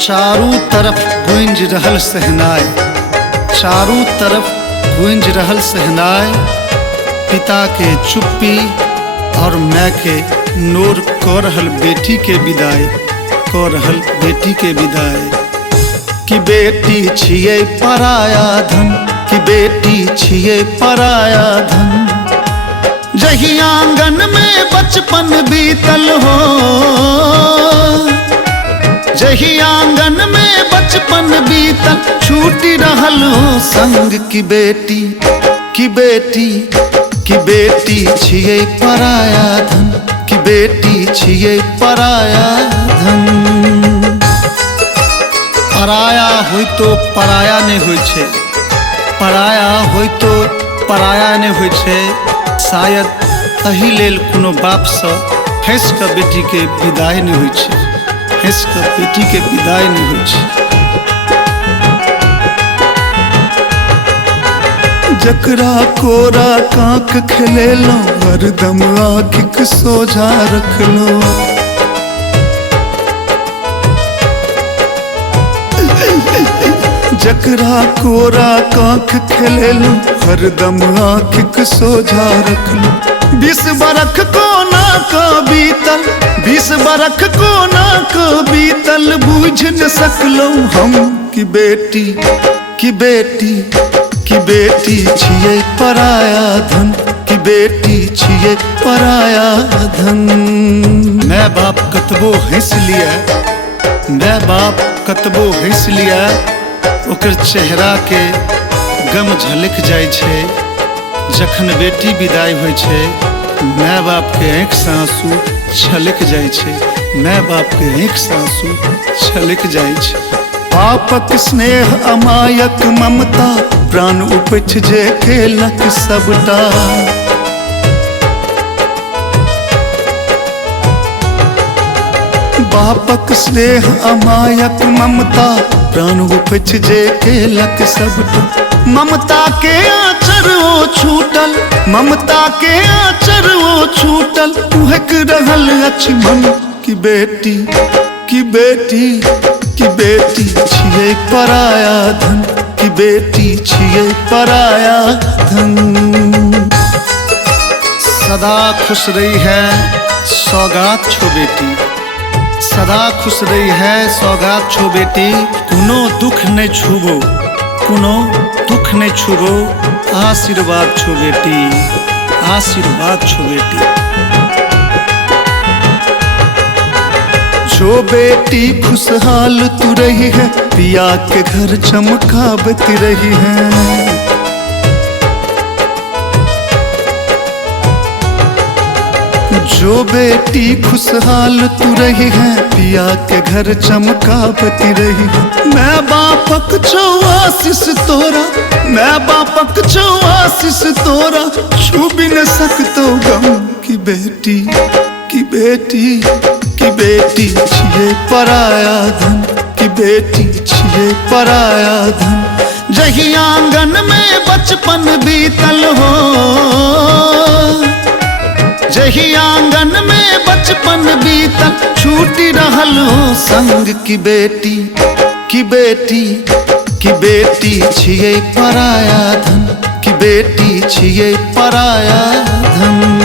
चारों तरफ गूंज रहल सहनाय, चारों तरफ गूंज रहल सहनाय। पिता के चुप्पी और माँ के नोर कह रहल बेटी के विदाई, कह रहल बेटी के विदाई। कि बेटी छिए पराया धन, कि बेटी छिए पराया धन। जही आंगन में बचपन बीतल हो, जही आंगन में बचपन बीतल, छूटी रहल हो संग। की बेटी, की बेटी, की बेटी छिए पराया धन, की बेटी छिए पराया धन। पराया होय तो पराया नहीं होय छे, पराया होय तो पराया नहीं होय छे। शायद एही लेल कोनो बाप से हँस के बेटी के विदाई नहीं होय छे, हँस के बेटी के विदाई नहीं होय छे। जकरा कोरा कांख खेलेलो, हरदम आँखिक सोझा रखलो। जकरा कोरा कांख खेलेलो, हरदम आँखिक सोझा रखलो। 20 बरख कोना का बीतल, 20 बरख कोना का बीतल, बूझ न सकलो हम। की बेटी, की बेटी, की बेटी छिए पराया धन, की बेटी छिए पराया धन। मैं बाप कतबो हँस लिया, मैं बाप कतबो हँस लिया, ओकर चेहरा के गम झलक जाय छे। जखन बेटी विदाई होय छे, माय बाप के आँख से आंसू छलक जाय छे, माय बाप के आँख से आंसू छलक जाय छे। बापक स्नेह अमायक ममता, प्राण उपैछ जे खेलक सबटा। बापक स्नेह अमायक ममता, प्राण उपैछ जे खेलक सबटा। ममता के आँचर ओ छूटल, ममता के आँचर ओ छूटल, उहक रहल अछि मन। की बेटी, की बेटी, की बेटी छिए पराया धन, की बेटी छिए पराया धन। सदा खुश रही है सौगात छो बेटी, सदा खुश रही है सौगात छो बेटी। कोनो दुख नहीं छुबो, कोनो दुख नहीं छुबो, आशीर्वाद छो बेटी, आशीर्वाद छो बेटी। जो बेटी खुशहाल तू रही है, पिया के घर चमकावत रही है। जो बेटी खुशहाल तू रही है, पिया के घर चमकावत रही है। मैं बापक छो आशीष तोरा, मैं बापक छो आशीष तोरा, छू भी न सकतो गम। की बेटी, की बेटी, की बेटी छिए पराया धन, की बेटी छिए पराया धन। जही आंगन में बचपन बीतल हो, जही आंगन में बचपन बीतल, छूटी रहल हो संग। की बेटी, की बेटी, की बेटी छिए पराया धन, की बेटी छिए पराया धन।